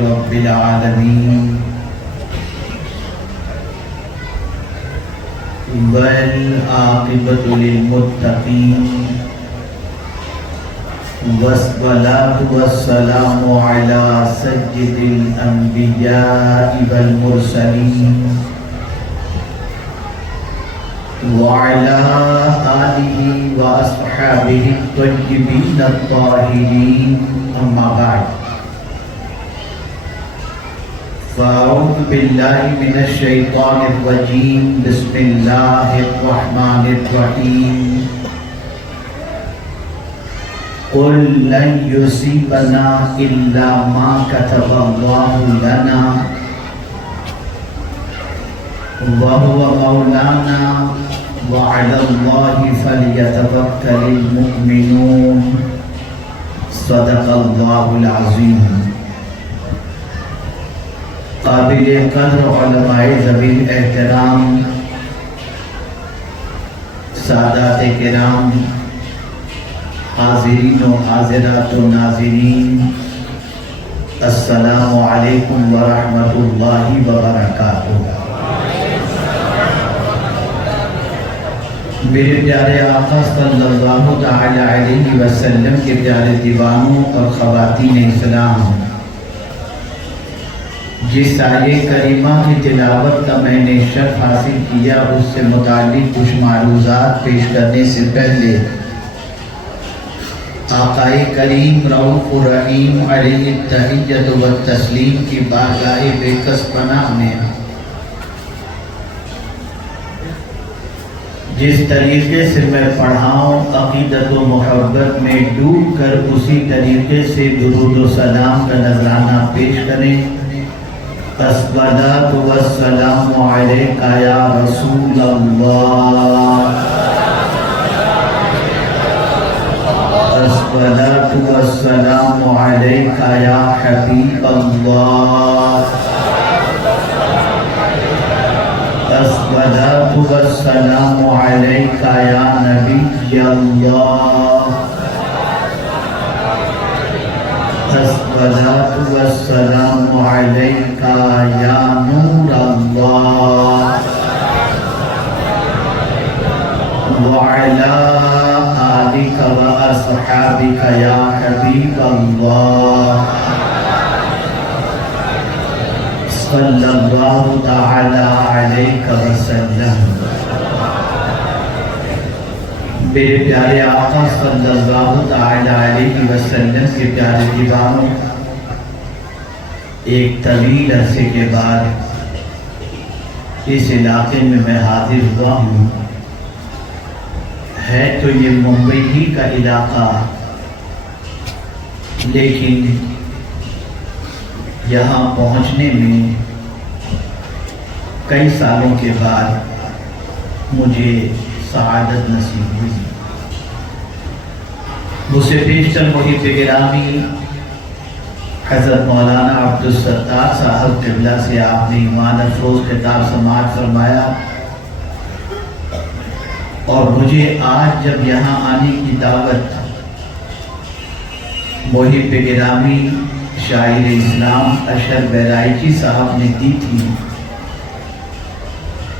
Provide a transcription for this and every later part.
رب العالمين والعاقبة للمتقين والصلاة والسلام على سيد الأنبياء والمرسلين وعلى آله وأصحابه الطيبين الطاهرين أما بعد فأعوذ بالله من الشيطان الرجيم بسم الله الرحمن الرحيم قل لن يصيبنا إلا ما كتب الله لنا وهو مولانا وعلى الله فليتوكل المؤمنون صدق الله العظيم. قابل قدر علماء ذوی احترام، سادات کرام، حاضرین و حاضرات و ناظرین، السلام علیکم ورحمۃ اللہ وبرکاتہ. میرے پیارے آقا صلی اللہ تعالی علیہ وسلم کے پیارے دیوانوں اور خواتین اسلام، جس آیے کریمہ کی تلاوت کا میں نے شرف حاصل کیا، اس سے متعلق کچھ معروضات پیش کرنے سے پہلے آقائے کریم رؤوف الرحیم علیہ التحیۃ والتسلیم کی بارگاہ بے کس پناہ میں جس طریقے سے میں پڑھاؤں، عقیدت و محبت میں ڈوب کر اسی طریقے سے درود و سلام کا نذرانہ پیش کریں. الصلاۃ والسلام علیک یا رسول اللہ، الصلاۃ والسلام علیک یا حبیب اللہ، الصلاۃ والسلام علیک یا نبی اللہ، الصلاۃ والسلام علیک یا نور اللہ، وعلی آلک واصحابک یا حبیب اللہ، صلی اللہ تعالی علیہ وسلم. میرے پیارے آقا صلی اللہ تعالی علیہ وسلم کے پیارے دیوانوں، ایک طویل عرصے کے بعد اس علاقے میں حاضر ہوا ہوں. ہے تو یہ ممبئی ہی کا علاقہ، لیکن یہاں پہنچنے میں کئی سالوں کے بعد مجھے سعادت نصیب ہوئی. مجھ سے بیشتر محب گرامی حضرت مولانا عبدالستار صاحب قبلہ سے آپ نے ایمان افروز خطاب سماعت فرمایا، اور مجھے آج جب یہاں آنے کی دعوت محب گرامی شاعر اسلام اشر بیرائچی صاحب نے دی تھی،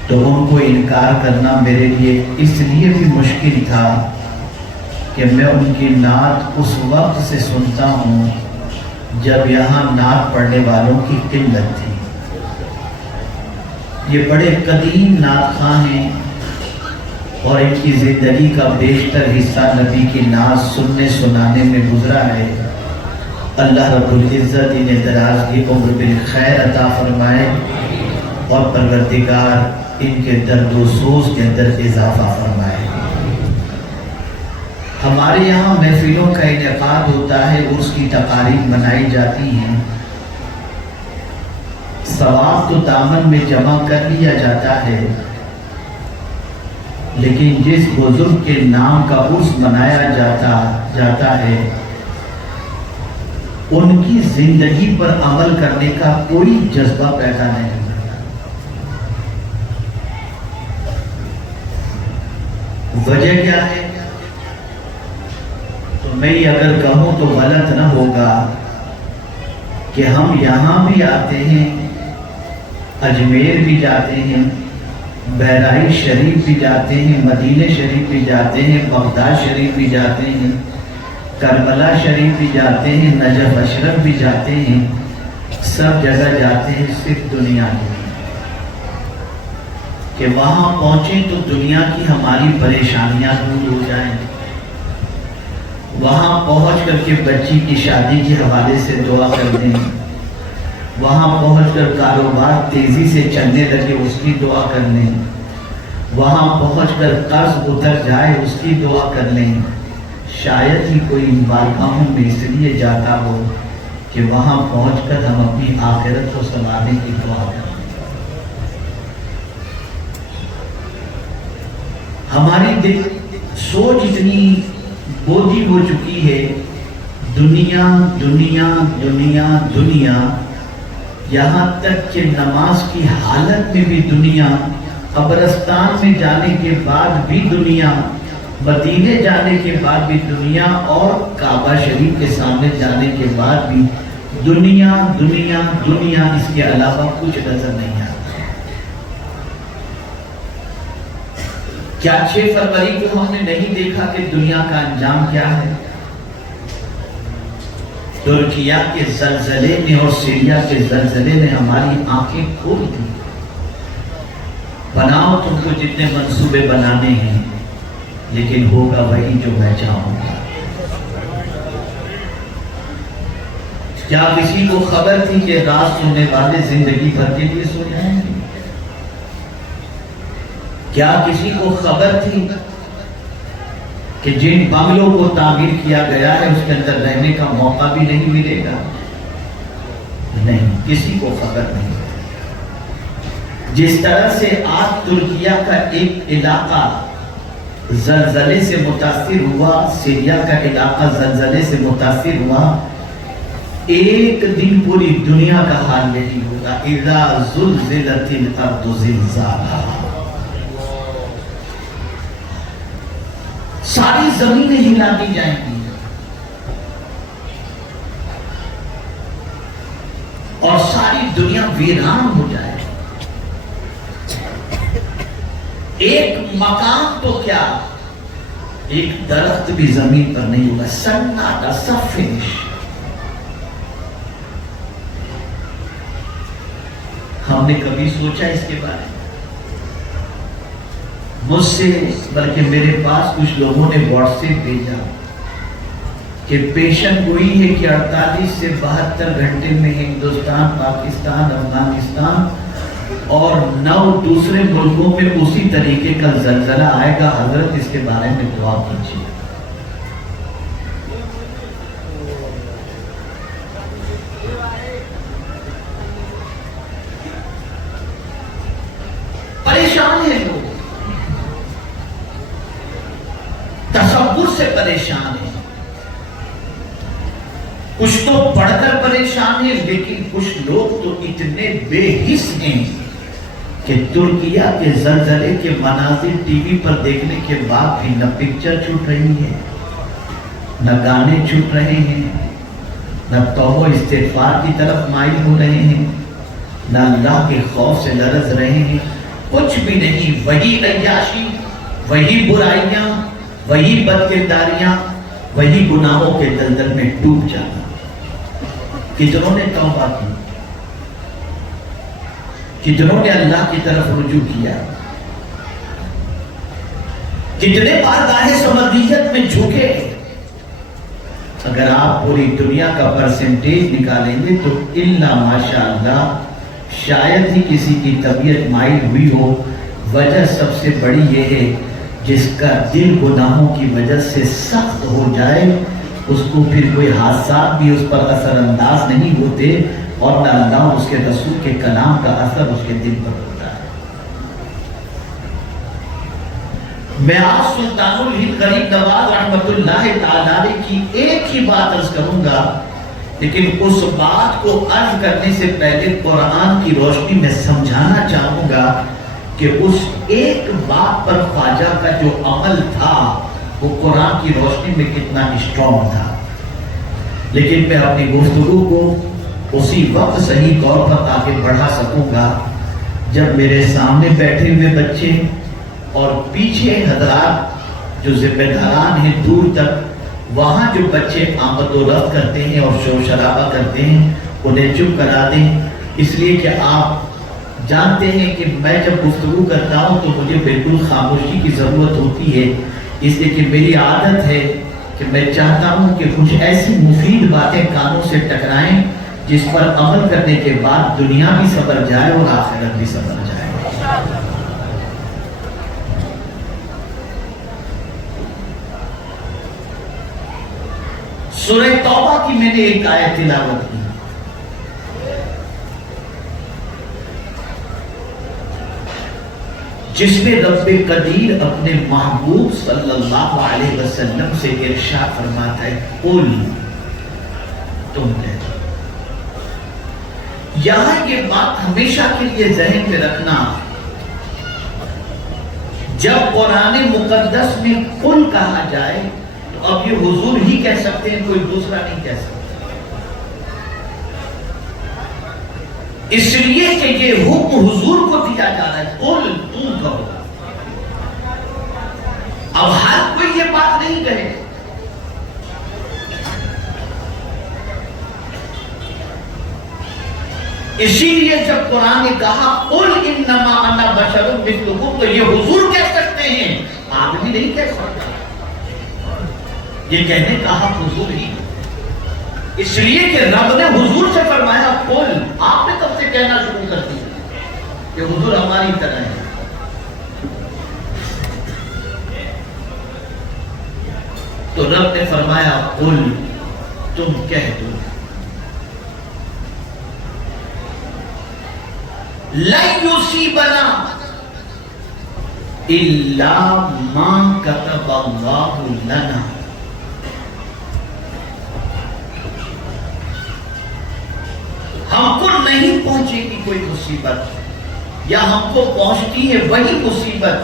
تو ان کو انکار کرنا میرے لیے اس لیے بھی مشکل تھا کہ میں ان کی نعت اس وقت سے سنتا ہوں جب یہاں نعت پڑھنے والوں کی قلت تھی. یہ بڑے قدیم نعت خواں ہیں اور ان کی زندگی کا بیشتر حصہ نبی کی نعت سننے سنانے میں گزرا ہے. اللہ رب العزت انہیں دراز کی عمر بالخیر عطا فرمائے اور پروردگار ان کے درد و سوز کے اندر اضافہ فرمائے. ہمارے یہاں محفلوں کا انعقاد ہوتا ہے، عرس کی تقاریب منائی جاتی ہیں، ثواب تو دامن میں جمع کر لیا جاتا ہے، لیکن جس بزرگ کے نام کا عرس منایا جاتا ہے ان کی زندگی پر عمل کرنے کا کوئی جذبہ پیدا نہیں ہوتا. وجہ کیا ہے؟ تو میں اگر کہوں تو غلط نہ ہوگا کہ ہم یہاں بھی آتے ہیں، اجمیر بھی جاتے ہیں، بہرائچ شریف بھی جاتے ہیں، مدینہ شریف بھی جاتے ہیں، بغداد شریف بھی جاتے ہیں، کربلا شریف بھی جاتے ہیں، نجف اشرف بھی جاتے ہیں، سب جگہ جاتے ہیں صرف دنیا کے لیے کہ وہاں پہنچیں تو دنیا کی ہماری پریشانیاں دور ہو جائیں، وہاں پہنچ کر کے بچی کی شادی کے حوالے سے دعا کر دیں، وہاں پہنچ کر کاروبار تیزی سے چلنے لگے اس کی دعا کر لیں، وہاں پہنچ کر قرض اتر جائے اس کی دعا کر لیں۔ شاید ہی کوئی ان بارگاہوں میں اس لیے جاتا ہو کہ وہاں پہنچ کر ہم اپنی آخرت کو سنوارنے کی دعا کریں۔ ہماری سوچ اتنی بودھی ہو چکی ہے، دنیا دنیا دنیا دنیا، یہاں تک کہ نماز کی حالت میں بھی دنیا، قبرستان میں جانے کے بعد بھی دنیا، مدینے جانے کے بعد بھی دنیا، اور کعبہ شریف کے سامنے جانے کے بعد بھی دنیا دنیا دنیا، اس کے علاوہ کچھ نظر نہیں آتا۔ کیا 6 فروری کو ہم نے نہیں دیکھا کہ دنیا کا انجام کیا ہے؟ ترکیہ کے زلزلے نے اور سیریا کے زلزلے نے ہماری آنکھیں کھول دی۔ بناؤ تم کو جتنے منصوبے بنانے ہیں، لیکن ہوگا وہی جو میں چاہوں گا۔ کیا کسی کو خبر تھی کہ رات سونے والے زندگی بھر کے لیے سو جائیں گے؟ کیا کسی کو خبر تھی کہ جن بنگلوں کو تعمیر کیا گیا ہے اس کے اندر رہنے کا موقع بھی نہیں ملے گا؟ نہیں، کسی کو خبر نہیں۔ جس طرح سے آج ترکیہ کا ایک علاقہ زلزلے سے متاثر ہوا، سیریا کا علاقہ زلزلے سے متاثر ہوا، ایک دن پوری دنیا کا حال نہیں ہوگا۔ اذا زلزلت الارض زلزالہا، ساری زمینیں ہلا دی جائیں گی اور ساری دنیا ویران ہو جائے۔ ایک مقام تو کیا، ایک درخت بھی زمین پر نہیں ہوگا، سناٹا، سب فنش۔ ہم نے کبھی سوچا اس کے بارے میں؟ مجھ سے بلکہ میرے پاس کچھ لوگوں نے واٹس ایپ بھیجا کہ پیشن گوئی ہے کہ 48 سے 72 گھنٹے میں ہندوستان، پاکستان، افغانستان اور 9 دوسرے ملکوں میں اسی طریقے کا زلزلہ آئے گا۔ حضرت اس کے بارے میں دعا کیجیے۔ پریشان ہیں لوگ، تصور سے پریشان ہیں، کچھ تو پڑھ کر پریشان ہیں، لیکن کچھ لوگ تو اتنے بے حس ہیں کہ ترکیہ کے زلزلے کے مناظر ٹی وی پر دیکھنے کے بعد بھی نہ پکچر چھوٹ رہی ہے، نہ گانے چھوٹ رہے ہیں، نہ توبہ استغفار کی طرف مائل ہو رہے ہیں، نہ اللہ کے خوف سے لرز رہے ہیں، کچھ بھی نہیں۔ وہی عیاشی، وہی برائیاں، وہی بدکرداریاں، وہی گناہوں کے دلدل میں ڈوب جانا۔ کتنوں نے توبہ کی، کتنوں نے اللہ کی طرف رجوع کیا، کتنے بارگاہ سمدیت میں جھکے۔ اگر آپ پوری دنیا کا پرسنٹیج نکالیں گے تو الا ماشاءاللہ شاید ہی کسی کی طبیعت مائل ہوئی ہو۔ وجہ سب سے بڑی یہ ہے، جس کا دل گناہوں کی وجہ سے سخت ہو جائے، اس کو پھر کوئی حادثات بھی اس پر اثر انداز نہیں ہوتے، اور نہ اللہ اس کے رسول کے کلام کا اثر اس کے دل پر ہوتا ہے۔ میں آج سلطان الہند غریب نواز رحمت اللہ تعالی علیہ کی ایک ہی بات عرض کروں گا، لیکن اس بات کو عرض کرنے سے پہلے قرآن کی روشنی میں سمجھانا چاہوں گا کہ اس ایک بات پر خواجہ کا جو عمل تھا وہ قرآن کی روشنی میں کتنا اسٹرانگ تھا۔ لیکن میں اپنی گفتگو کو اسی وقت صحیح طور پر آگے بڑھا سکوں گا جب میرے سامنے بیٹھے ہوئے بچے اور پیچھے حضرات جو ذمہ داران ہیں دور تک، وہاں جو بچے آمد و رفت کرتے ہیں اور شور شرابہ کرتے ہیں انہیں چپ کرا دیں، اس لیے کہ آپ جانتے ہیں کہ میں جب گفتگو کرتا ہوں تو مجھے بالکل خاموشی کی ضرورت ہوتی ہے، اس لیے کہ میری عادت ہے کہ میں چاہتا ہوں کہ کچھ ایسی مفید باتیں کانوں سے ٹکرائیں جس پر عمل کرنے کے بعد دنیا بھی سنور جائے اور آخرت بھی سنور جائے۔ سورہ توبہ کی میں نے ایک آیت تلاوت کی، جس میں رب قدیر اپنے محبوب صلی اللہ علیہ وسلم سے ارشاد فرماتا ہے، قل، تم کہہ دو۔ یہاں یہ بات ہمیشہ کے لیے ذہن میں رکھنا، جب قرآن مقدس میں قل کہا جائے تو اب یہ حضور ہی کہہ سکتے ہیں، کوئی دوسرا نہیں کہہ سکتا، اس لیے کہ یہ حکم حضور کو دیا جا رہا ہے، قل، تم کہو۔ اب ہر کوئی یہ بات نہیں کہے، اسی لیے جب قرآن نے کہا قل انما انا بشر مثلکم، تو یہ حضور کہہ سکتے ہیں، آدمی نہیں کہہ سکتا، یہ کہنے کا حق حضور ہی، اس لیے کہ رب نے حضور سے فرمایا قل، آپ نے کب سے کہنا شروع کر دیا کہ حضور ہماری طرح ہے۔ تو رب نے فرمایا قل، تم کہہ دو، لن یصیبنا الا ما کتب اللہ لنا، ہم کو نہیں پہنچے گی کوئی مصیبت، یا ہم کو پہنچتی ہے وہی مصیبت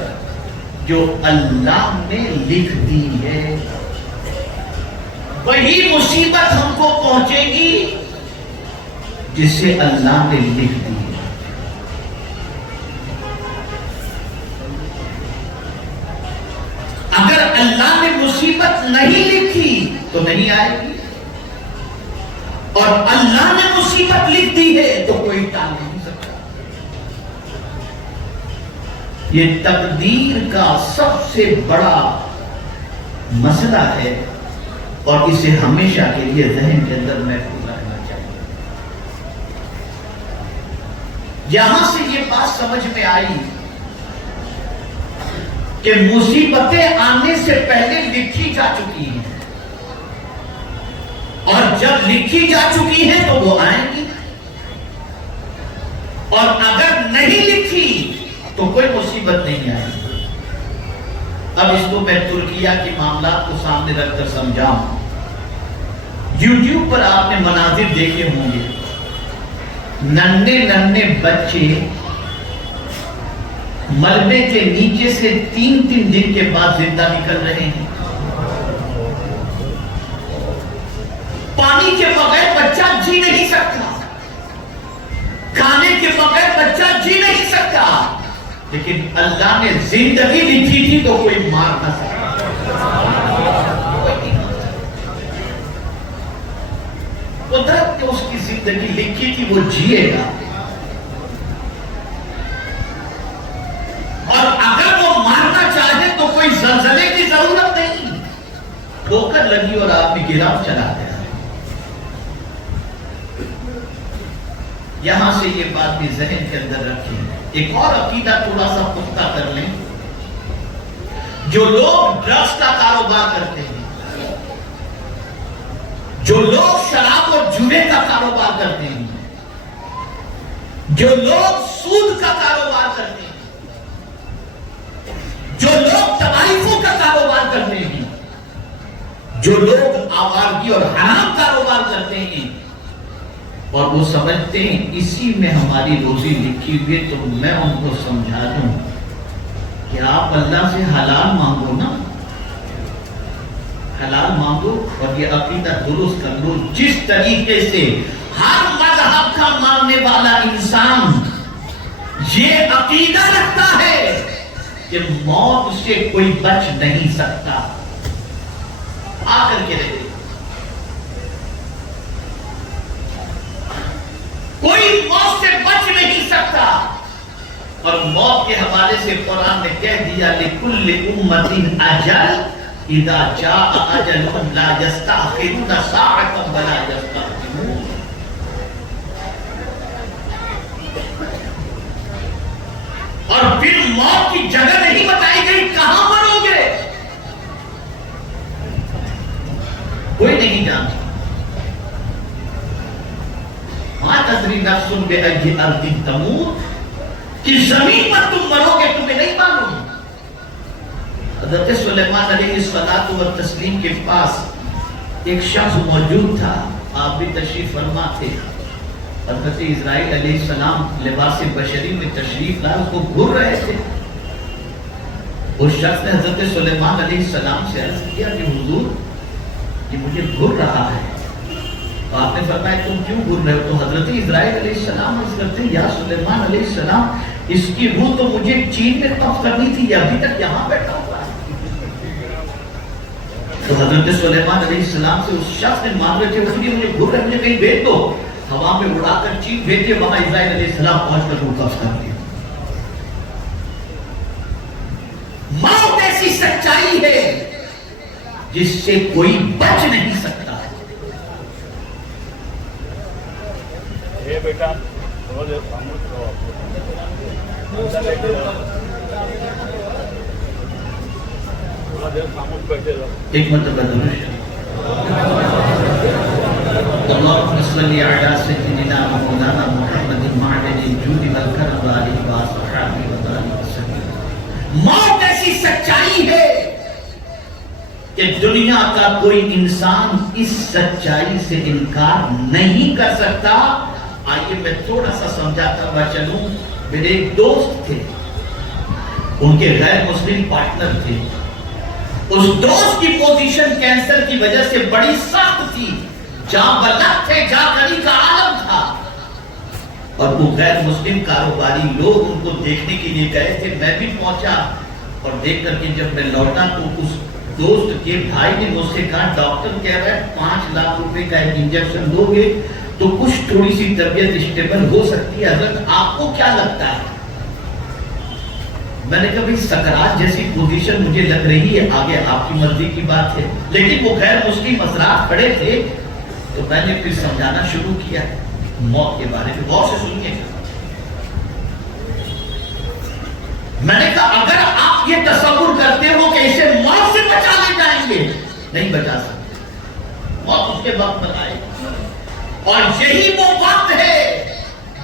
جو اللہ نے لکھ دی ہے، وہی مصیبت ہم کو پہنچے گی جسے اللہ نے لکھ دی ہے۔ اگر اللہ نے مصیبت نہیں لکھی تو نہیں آئے گی، اور اللہ نے مصیبت لکھ دی ہے تو کوئی ٹال نہیں سکتا۔ یہ تقدیر کا سب سے بڑا مسئلہ ہے، اور اسے ہمیشہ کے لیے ذہن کے اندر محفوظ رکھنا چاہیے۔ یہاں سے یہ بات سمجھ میں آئی کہ مصیبتیں آنے سے پہلے لکھی جا چکی ہیں، اور جب لکھی جا چکی ہیں تو وہ آئیں گی، اور اگر نہیں لکھی تو کوئی مصیبت نہیں آئے گی۔ اب اس کو میں ترکیہ کے معاملات کو سامنے رکھ کر سمجھاؤں۔ یوٹیوب پر آپ نے مناظر دیکھے ہوں گے، ننھے ننھے بچے ملبے کے نیچے سے 3 دن کے بعد زندہ نکل رہے ہیں۔ پانی کے بغیر بچہ جی نہیں سکتا، کھانے کے بغیر بچہ جی نہیں سکتا، لیکن اللہ نے زندگی لکھی تھی تو کوئی مار نہ سکتا۔ قدرت نے اس کی زندگی لکھی تھی، وہ جیے گا، اور اگر وہ مارنا چاہے تو کوئی زلزلے کی ضرورت نہیں، ٹھوکر لگی اور آپ نے گرا چلا گیا۔ یہاں سے یہ بات بھی ذہن کے اندر رکھیں۔ ایک اور عقیدہ تھوڑا سا پختہ کر لیں، جو لوگ ڈرگس کا کاروبار کرتے ہیں، جو لوگ شراب اور جوئے کا کاروبار کرتے ہیں، جو لوگ سود کا کاروبار کرتے ہیں، جو لوگ طوائفوں کا کاروبار کرتے ہیں، جو لوگ آوارگی اور حرام کاروبار کرتے ہیں، اور وہ سمجھتے ہیں اسی میں ہماری روزی لکھی ہوئی، تو میں ان کو سمجھا دوں کہ آپ اللہ سے حلال مانگو نا، حلال مانگو، اور یہ عقیدہ درست کر لو۔ جس طریقے سے ہر مذہب کا ماننے والا انسان یہ عقیدہ رکھتا ہے کہ موت سے کوئی بچ نہیں سکتا، آ کر کے رہے کوئی موت سے بچ نہیں سکتا۔ اور موت کے حوالے سے قرآن نے کہہ دیا لِكُلِّ أُمَّةٍ أَجَلٌ إِذَا جَاءَ أَجَلُهُمْ لَا يَسْتَأْخِرُونَ سَاعَةً وَلَا يَسْتَقْدِمُونَ۔ اور پھر موت کی جگہ نہیں بتائی گئی کہاں مرو گے، کوئی نہیں جانتا۔ مَا تَدْرِي نَفْسٌ بِأَيِّ أَرْضٍ تَمُوتُ، کہ زمین پر تم مرو گے تمہیں نہیں معلوم۔ حضرت سلیمان علیہ الصلوۃ والتسلیم کے پاس ایک شخص موجود تھا، آپ بھی تشریف فرما تھے۔ حضرت اسرائیل علیہ السلام لباس بشری میں تشریف لائے، اس کو گھر رہے تھے۔ اس شخص نے حضرت سلیمان علیہ السلام سے عرض کیا کہ حضور یہ مجھے گھر رہا ہے۔ تو آپ نے فرمایا تم کیوں گھر رہے ہو؟ تو حضرت اسرائیل علیہ السلام عرض کرتے ہیں یا سلیمان علیہ السلام اس کی روح تو مجھے چین میں قبض کرنی تھی، یہ ابھی تک یہاں بیٹھا ہوا ہے۔ تو حضرت سلیمان علیہ السلام سے اس شخص نے مان رہے تھے اس لیے مجھے گھر رہے، مجھے کہیں بھیج دو، ہوا میں اڑا کر چین بھیج دیا، وہاں اسرائیل علیہ السلام پہنچ کر روح قبض کر لیا۔ موت ایسی سچائی ہے جس سے کوئی بچ نہیں سکتا۔ بیٹا ایک مرتبہ اللهم صل على سيدنا مولانا محمد معدن الجود والكرم وآله وصحبه وسلم۔ موت ایسی سچائی ہے کہ دنیا کا کوئی انسان اس سچائی سے انکار نہیں کر سکتا۔ آئیے میں تھوڑا سا سمجھاتا ہوا چلوں۔ میرے ایک دوست تھے، ان کے غیر مسلم پارٹنر تھے، اس دوست کی پوزیشن کینسر کی وجہ سے بڑی سخت تھی، جہاں بلد تھے جہاں کلی کا عالم تھا، اور وہ غیر مسلم کاروباری لوگ ان کو دیکھنے کے لیے گئے تھے۔ میں بھی پہنچا اور دیکھ کر کے جب میں لوٹا تو اس دوست کے بھائی نے مجھ سے کہا ڈاکٹر کہہ رہا ہے 5 لاکھ روپے کا ایک انجیکشن لو گے تو کچھ تھوڑی سی طبیعت اسٹیبل ہو سکتی ہے، حضرت آپ کو کیا لگتا ہے؟ میں نے کہا بھئی سکرات جیسی پوزیشن مجھے لگ رہی ہے، آگے آپ کی مرضی کی بات ہے، لیکن وہ غیر مسلم حضرات کھڑے تھے تو میں نے پھر سمجھانا شروع کیا موت کے بارے میں۔ غور سے سنیے، میں نے کہا اگر آپ یہ تصور کرتے ہو کہ اسے موت سے بچا لے جائیں گے، نہیں بچا سکتے، موت اس کے وقت پر آئے گا، اور یہی وہ وقت ہے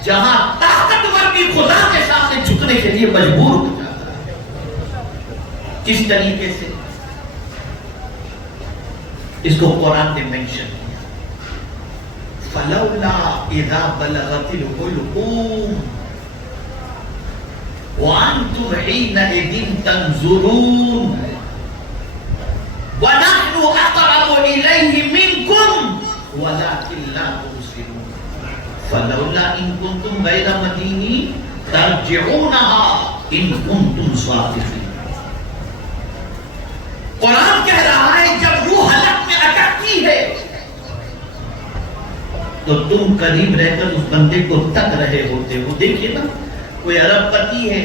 جہاں طاقتور بھی خدا کے سامنے جھکنے کے لیے مجبور ہو جاتا ہے۔ کس طریقے سے؟ اس کو قرآن نے منشن کیا، فَلَوْلَا إِذَا بَلَغَتِ الْحُلْقُومَ وَأَنْتُمْ حِينَئِذٍ تَنْظُرُونَ وَنَحْنُ أَقْرَبُ إِلَيْهِ مِنْكُمْ وَلَكِنْ لَا تُبْصِرُونَ فَلَوْلَا إِن كُنتُمْ غَيْرَ مَدِينِينَ تَرْجِعُونَهَا إِن كُنتُمْ صَادِقِينَ۔ قرآن کہہ رہا ہے جب روح حلق میں اٹکتی ہے تو تم قریب رہ کر اس بندے کو تک رہے ہوتے ہو۔ دیکھیے نا، کوئی ارب پتی ہے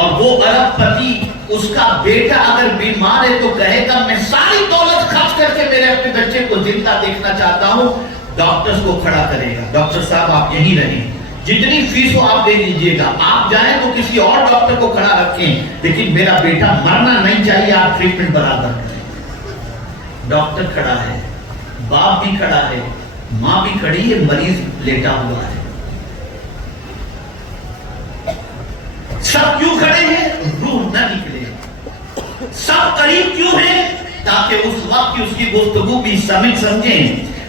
اور وہ ارب پتی اس کا بیٹا اگر بیمار ہے تو کہے گا میں ساری دولت خرچ کر کے میرے اپنے بچے کو زندہ دیکھنا چاہتا ہوں، ڈاکٹرز کو کھڑا کرے گا، ڈاکٹر صاحب آپ یہیں رہیں، جتنی فیس ہو آپ دے دیجئے گا، آپ جائیں تو کسی اور ڈاکٹر کو کھڑا رکھیں، لیکن میرا بیٹا مرنا نہیں چاہیے، آپ ٹریٹمنٹ برابر کریں۔ ڈاکٹر کھڑا ہے، باپ بھی کھڑا ہے، ماں بھی کھڑی ہے، مریض لیٹا ہوا ہے، سب کیوں کھڑے ہیں؟ روح نہ نکلے۔ سب قریب کیوں ہیں؟ تاکہ اس وقت کی اس کی گفتگو بھی سمجھیں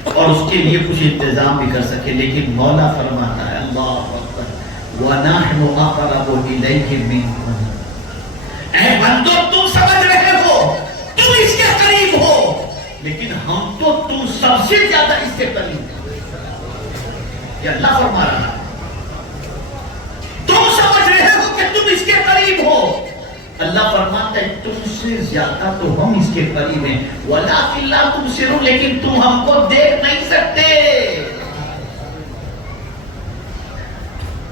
اور اس کے لیے کچھ انتظام بھی کر سکے۔ لیکن مولا فرماتا ہے اللہ اکبر وَنَحْنُ أَقْرَبُ إِلَيْهِ مِنْكُمْ، اے بندو تم سمجھ رہے ہو تم اس کے قریب ہو، لیکن ہم تو تم سب سے زیادہ اس کے قریب ہیں۔ یہ اللہ فرما رہا ہے. تم سمجھ رہے ہو کہ تم اس کے قریب ہو. اللہ فرماتا ہے تم سے زیادہ تو ہم اس کے قریب ہیں. وَلَٰكِن لَا تُبْصِرُونَ، لیکن تم ہم کو دیکھ نہیں سکتے.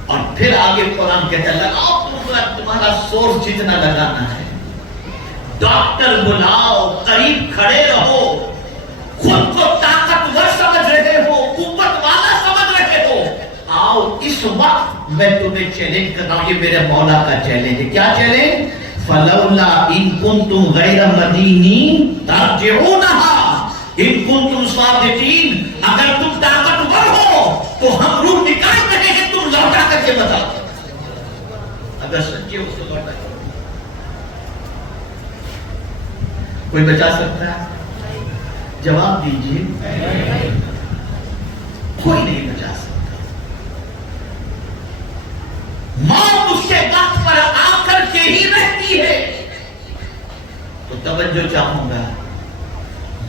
اور پھر آگے قرآن کہتا ہے لگاؤ تمہارا سورس جتنا لگانا ہے، ڈاکٹر بلاؤ، قریب کھڑے رہو، خود کو طاقتور سمجھ رہے ہو، قوت والا سمجھ رہے ہو، آؤ اس وقت میں تمہیں چیلنج کر رہا ہوں. یہ میرے مولا کا چیلنج ہے. کیا چیلنج؟ فَلَوْلَا إِن كُنتُمْ غَيْرَ مَدِينِينَ تَرْجِعُونَهَا إِن كُنتُمْ صَادِقِينَ. اگر تم طاقتور ہو تو ہم روح نکال رہے ہیں، تم لوٹا کر کے بتاؤ. اگر سچے ہو تو لوٹا کر. کوئی بچا سکتا ہے؟ جواب دیجیے. کوئی نہیں بچا سکتا. موت اس کے وقت پر آ کر کے ہی رہتی ہے. تو توجہ چاہوں گا،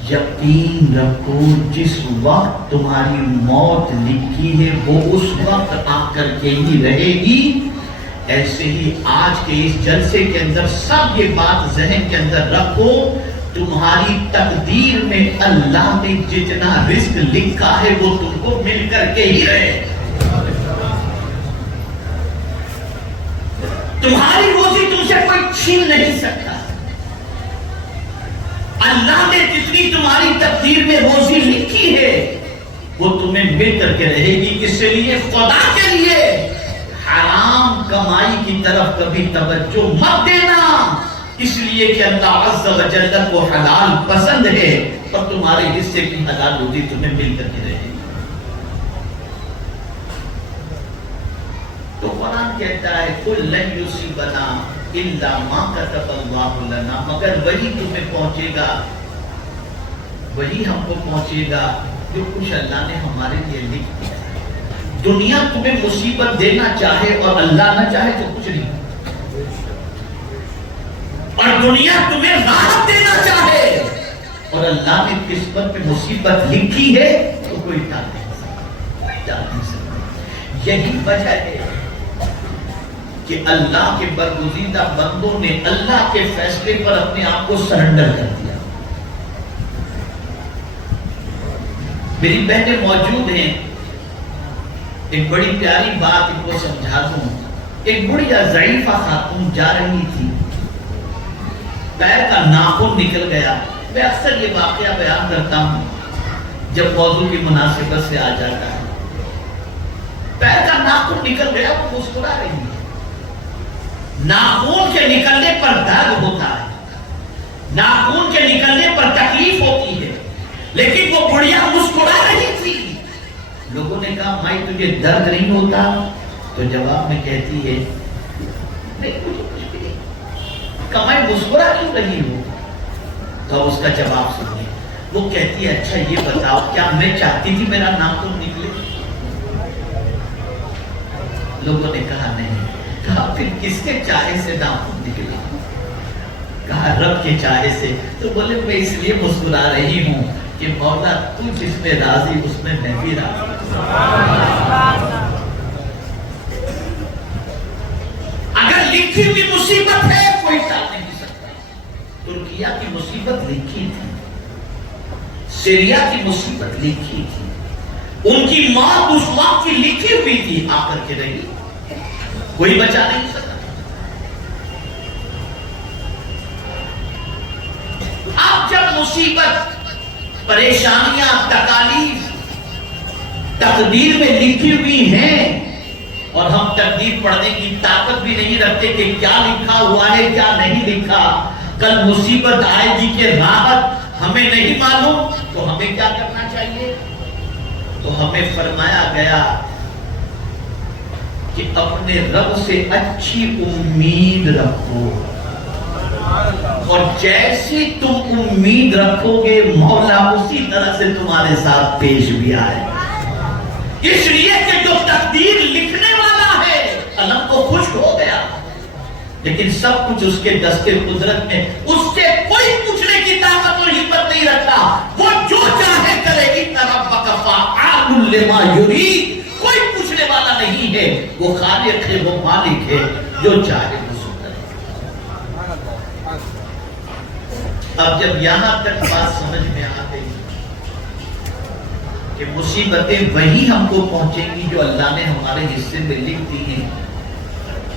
یقین رکھو جس وقت تمہاری موت لکھی ہے وہ اس وقت آ کر کے ہی رہے گی. ایسے ہی آج کے اس جلسے کے اندر سب یہ بات ذہن کے اندر رکھو، تمہاری تقدیر میں اللہ نے جتنا رزق لکھا ہے وہ تم کو مل کر کے ہی رہے. تمہاری روزی تم سے کوئی چھین نہیں سکتا. اللہ نے جتنی تمہاری تقدیر میں روزی لکھی ہے وہ تمہیں مل کر کے رہے گی. اس لیے خدا کے لیے حرام کمائی کی طرف کبھی توجہ مت دینا، اس لیے کہ اللہ عز و جل کو حلال پسند ہے اور تمہارے حصے کی حلال روزی تمہیں مل کر کے رہے گی. تو قرآن کہتا ہے قُلْ لَن يُصِيبَنَا إِلَّا مَا كَتَبَ اللَّهُ لَنَا، مگر وہی تمہیں پہنچے گا، وہی ہم کو پہنچے گا جو کچھ اللہ نے ہمارے لیے لکھ دیا. دنیا تمہیں مصیبت دینا چاہے اور اللہ نہ چاہے تو کچھ نہیں، اور دنیا تمہیں راحت دینا چاہے اور اللہ نے قسمت میں مصیبت لکھی ہے تو کوئی ٹال نہیں سکتا، کوئی ٹال نہیں سکتا. یہی وجہ ہے کہ اللہ کے برگزیدہ بندوں نے اللہ کے فیصلے پر اپنے آپ کو سرنڈر کر دیا. میری بہنیں موجود ہیں، ایک بڑی پیاری بات ان کو سمجھا دوں. ایک بڑھیا ضعیفہ خاتون جا رہی تھی، پیر کا ناخن نکل گیا. میں اکثر یہ واقعہ بیان کرتا ہوں جب موضوع کی مناسبت سے آ جاتا ہے. پیر کا ناخن نکل گیا، وہ مسکرا رہی ہے. ناخن کے نکلنے پر درد ہوتا ہے، ناخن کے نکلنے پر تکلیف ہوتی ہے، لیکن وہ بڑھیا مسکرا رہی تھی. لوگوں نے کہا مائی تجھے درد نہیں ہوتا؟ تو جواب میں کہتی ہے نہیں مجھے کچھ بھی نہیں. کہا میں مسکرا کیوں رہی ہوں؟ تو اس کا جواب سنیے. وہ کہتی ہے اچھا یہ بتاؤ کیا میں چاہتی تھی میرا ناخن نکلے؟ لوگوں نے کہا نہیں. کہا پھر کس کے چاہے سے ناخن نکلا؟ کہا رب کے چاہے سے. تو بولے میں اس لیے مسکرا رہی ہوں کہ مولا تو جس میں راضی اس میں بھی راضی. اگر لکھی ہوئی مصیبت ہے کوئی ٹال نہیں سکتا. ترکیہ کی مصیبت لکھی تھی، سیریا کی مصیبت لکھی تھی، ان کی موت اس وقت کی لکھی ہوئی تھی، آ کر کے رہی، کوئی بچا نہیں سکتا. اب جب مصیبت، پریشانیاں، تکالیف تقدیر میں لکھی ہوئی ہیں اور ہم تقدیر پڑھنے کی طاقت بھی نہیں رکھتے کہ کیا لکھا ہوا ہے کیا نہیں لکھا، کل مصیبت آئے گی کہ راحت ہمیں نہیں معلوم، تو ہمیں کیا کرنا چاہیے؟ تو ہمیں فرمایا گیا کہ اپنے رب سے اچھی امید رکھو، اور جیسی تم امید رکھو گے مولا اسی طرح سے تمہارے ساتھ پیش بھی آئے. اس لیے کہ جو تقدیر لکھنے والا ہے قلم تو خشک ہو گیا، لیکن سب کچھ اس کے دست قدرت میں، اس سے کوئی پوچھنے کی طاقت اور ہمت نہیں رکھتا. وہ جو چاہے کرے گی. ربک فعال لما یرید، کوئی پوچھنے والا نہیں ہے، وہ خالق ہے، وہ مالک ہے، جو چاہے وہ کرے۔ اب جب یہاں تک بات سمجھ میں آ گئی کہ مصیبتیں وہی ہم کو پہنچیں گی جو اللہ نے ہمارے حصے میں لکھ دی ہیں،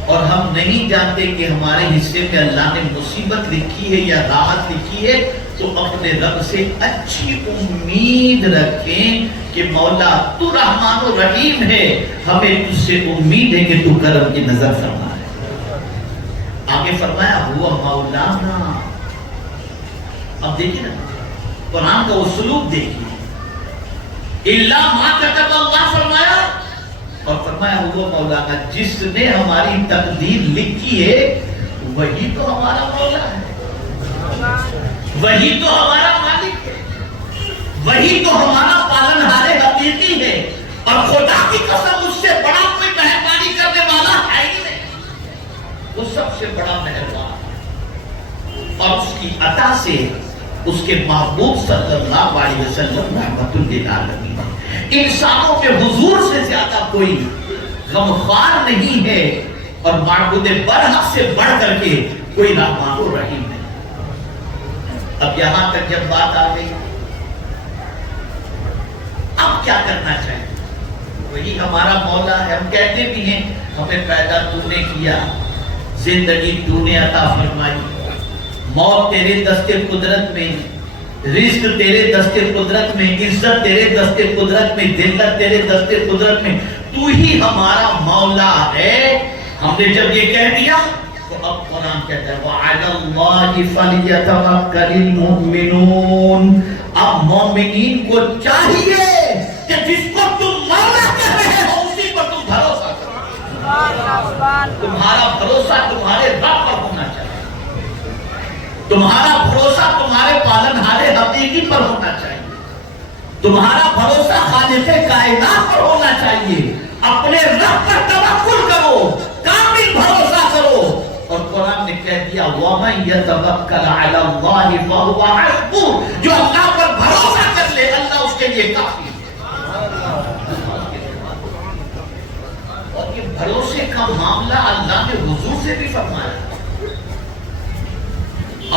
اور ہم نہیں جانتے کہ ہمارے حصے میں اللہ نے مصیبت لکھی ہے یا راحت لکھی ہے، تو اپنے رب سے اچھی امید رکھیں کہ مولا تو رحمان و رحیم ہے، ہمیں تجھ سے امید ہے کہ تو کرم کی نظر فرما ہے۔ آگے فرمایا ہوا مولانا۔ اب دیکھیں نا قرآن کا اسلوب دیکھیے، اللہ ما کتب اللہ فرمایا، اور فرمایا ہوا مولانا، جس نے ہماری تقدیر لکھی ہے وہی تو ہمارا مولا ہے، وہی تو ہمارا مالک ہے، وہی تو ہمارا پالنہار حقیقی ہے، اور خدا کی قسم اس سے بڑا کوئی مہربانی کرنے والا ہے ہی نہیں، وہ سب سے بڑا مہربان ہے، اور اس کی عطا سے اس کے محبوب صلی اللہ علیہ وسلم رحمت للعالمین ہے۔ انسانوں کے حضور سے زیادہ کوئی غمخوار نہیں ہے، اور معبود برحق سے بڑھ کر کے کوئی رحمان و رحیم نہیں۔ اب یہاں تک جب بات آ گئی، اب کیا کرنا چاہیے؟ وہی ہمارا مولا ہے، ہم کہتے بھی ہیں ہمیں پیدا تو نے کیا، زندگی تو نے عطا فرمائی، موت تیرے دست قدرت میں، رزق تیرے دست قدرت میں، عزت تیرے دست قدرت میں، ذلت تیرے دست قدرت میں، تو ہی ہمارا مولا ہے۔ ہم نے جب یہ کہہ دیا تو اب قرآن کہتا ہے وَعَلَى اللَّهِ فَلْيَتَوَكَّلِ الْمُؤْمِنُونَ۔ اب مومنین کو چاہیے کہ جس کو تم مولا کہہ رہے ہو اسی پر تم بھروسہ کرو۔ تمہارا بھروسہ تمہارے رب پر ہونا چاہیے، تمہارا بھروسہ تمہارے پالنہار حقیقی پر ہونا چاہیے، تمہارا بھروسہ خالق کائنات پر ہونا چاہیے۔ اپنے رب پر توکل کرو، کامل بھروسہ کرو، اور قرآن نے کہہ دیا وَمَن يَتَوَكَّلْ عَلَى اللَّهِ فَهُوَ حَسْبُهُ، جو اللہ پر بھروسہ کر لے اللہ اس کے لیے کافی ہے۔ اور یہ بھروسے کا معاملہ اللہ نے حضور سے بھی فرمایا۔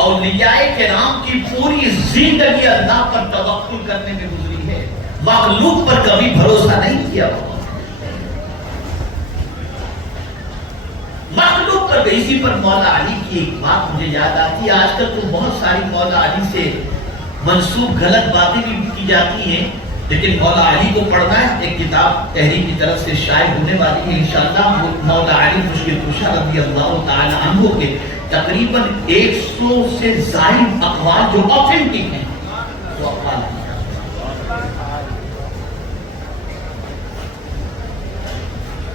اولیاء کرام کی پوری زندگی اللہ پر توکل کرنے میں گزری ہے، مخلوق پر کبھی بھروسہ نہیں کیا۔ مخلوق پر اسی پر مولا علی کی ایک بات مجھے یاد آتی ہے۔ آج کل تو بہت ساری مولا علی سے منسوب غلط باتیں بھی کی جاتی ہیں، لیکن مولا علی کو پڑھنا ہے۔ ایک کتاب تحریر کی طرف سے شائع ہونے والی ہے انشاءاللہ، مولا علی مشکل کشا رضی اللہ تعالی عنہ کے تقریباً 100 سے زائد اقوال جو آتھینٹک ہیں وہ اقوال ہیں۔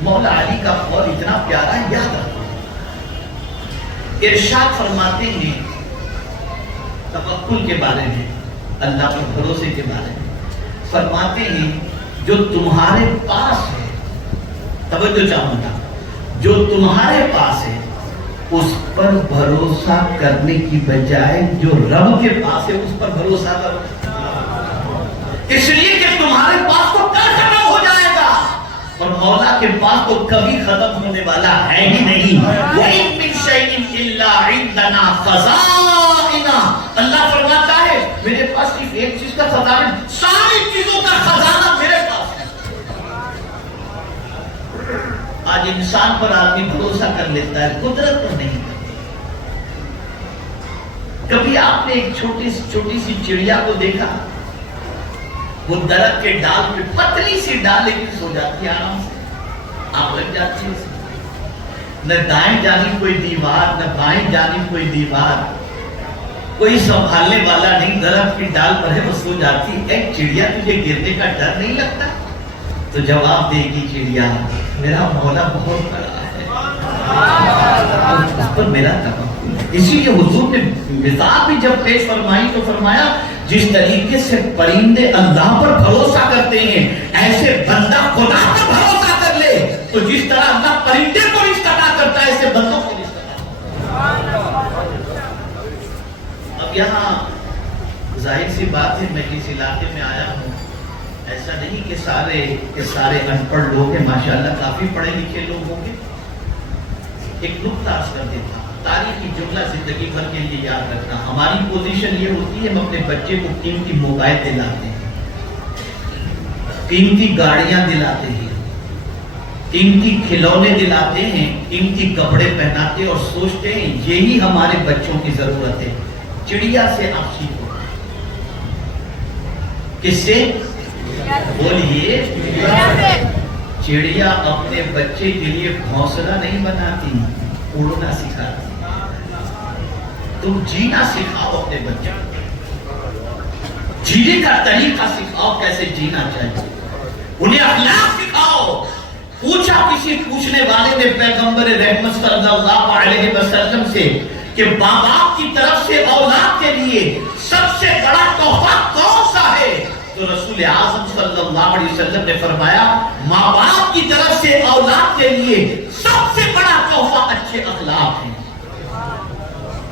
مولا علی کا قول اتنا پیارا ہے، یاد رکھو۔ ارشاد فرماتے ہیں توکل کے بارے میں، اللہ پر بھروسے کے بارے میں، فرماتے ہیں جو تمہارے پاس ہے، توجہ چاہوں گا، جو تمہارے پاس ہے اس پر بھروسہ کرنے کی بجائے جو رب کے پاس ہے اس پر بھروسہ کرو، اس لیے کہ تمہارے پاس تو کل ختم ہو جائے گا، اور مولا کے پاس تو کبھی ختم ہونے والا ہے ہی نہیں۔ وَإِن مِّن شَيْءٍ إِلَّا عِندَنَا خَزَائِنُهُ، اللہ فرماتا ہے میرے پاس صرف ایک چیز کا خزانہ، ساری چیزوں کا خزانہ میرے پاس ہے۔ آج انسان پر آدمی بھروسہ کر لیتا ہے، قدرت پر نہیں کرتا۔ کبھی آپ نے ایک چھوٹی سی چڑیا کو دیکھا؟ وہ درخت کے ڈال پہ پتلی سی ڈال لیکن سو جاتی ہے آرام سے، آپ لگ جاتی ہے، نہ دائیں جانب کوئی دیوار نہ بائیں جانب کوئی دیوار، کوئی سنبھالنے والا نہیں، درخت کی ڈال پر ہے وہ سو جاتی ہے۔ ایک چڑیا تجھے گرنے کا ڈر نہیں لگتا؟ تو جواب دے گی چڑیا میرا مولا بہت بڑا ہے، اس پر میرا توکل ہے۔ اسی لیے حضور نے مثال بھی جب پیش فرمائی تو فرمایا جس طریقے سے پرندے اللہ پر بھروسہ کرتے ہیں ایسے بندہ خدا پر بھروسہ کر لے تو جس طرح اللہ پرندے کو رزق عطا کرتا ہے ایسے بندوں کو رزق عطا۔ اب یہاں ظاہر سی بات ہے میں کس علاقے میں آیا ہوں، ایسا نہیں کہ سارے ان پڑھ لوگ ہیں، ماشاءاللہ کافی پڑھے لکھے لوگ ہوں گے۔ ایک نقطہ عرض کر دیتا ہوں، تاریخی جملہ زندگی بھر کے لیے یاد رکھنا۔ ہماری پوزیشن یہ ہوتی ہے ہم اپنے بچے کو قیمتی موبائل دلاتے ہیں، قیمتی گاڑیاں دلاتے ہیں، قیمتی کھلونے دلاتے ہیں، قیمتی کپڑے پہناتے اور سوچتے ہیں یہی ہمارے بچوں کی ضرورت ہے۔ چڑیا سے آپ سیکھو، کس سے؟ بولیے، چڑیا اپنے بچے کے لیے گھونسلہ نہیں بناتی، اڑنا سکھاتی۔ تم جینا سکھاؤ اپنے بچوں کو، جینے کا طریقہ سکھاؤ، کیسے جینا چاہیے، انہیں اخلاق سکھاؤ۔ پوچھا کسی پوچھنے والے نے پیغمبر رحمت صلی اللہ علیہ وسلم سے کہ ماں باپ کی طرف سے اولاد کے لیے سب سے بڑا تحفہ کون سا ہے؟ تو رسول اعظم صلی اللہ علیہ وسلم نے فرمایا ماں باپ کی طرف سے اولاد کے لیے سب سے بڑا تحفہ اچھے اخلاق ہیں۔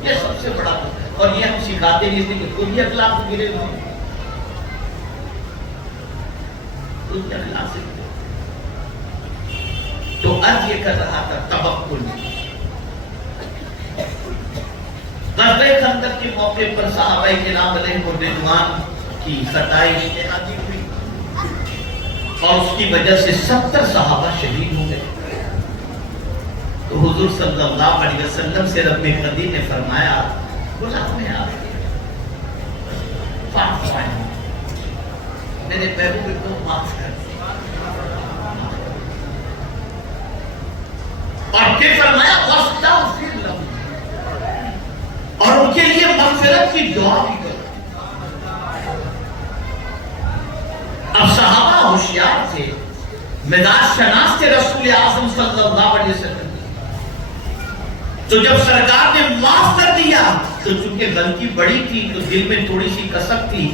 یہ سب سے بڑا تحفہ، اور یہ ہم سکھاتے نہیں تھے کہ کوئی اخلاق گرے ہوئے، کوئی اخلاق سے۔ تو عرض یہ کر رہا تھا توکل۔ غزوہ خندق کے موقع پر صحابہ کرام علیہم الرضوان کی ستائش اشتہادی ہوئی اور اس کی وجہ سے 70 صحابہ شہید ہو گئے۔ تو حضور صلی اللہ علیہ وسلم سے رب قدیر نے فرمایا گناہ میں آ گئے، فاعف عنہم، میرے محبوب کو معاف کر دے۔ اور پھر فرمایا واستغفر لہم، اور ان کے لیے مغفرت کی دعا بھی کرو۔ اب صحابہ ہوشیار تھے، مزاج شناس تھے رسول اعظم صلی اللہ علیہ وسلم، تو جب سرکار نے معاف کر دیا تو چونکہ غلطی بڑی تھی تو دل میں تھوڑی سی کسک تھی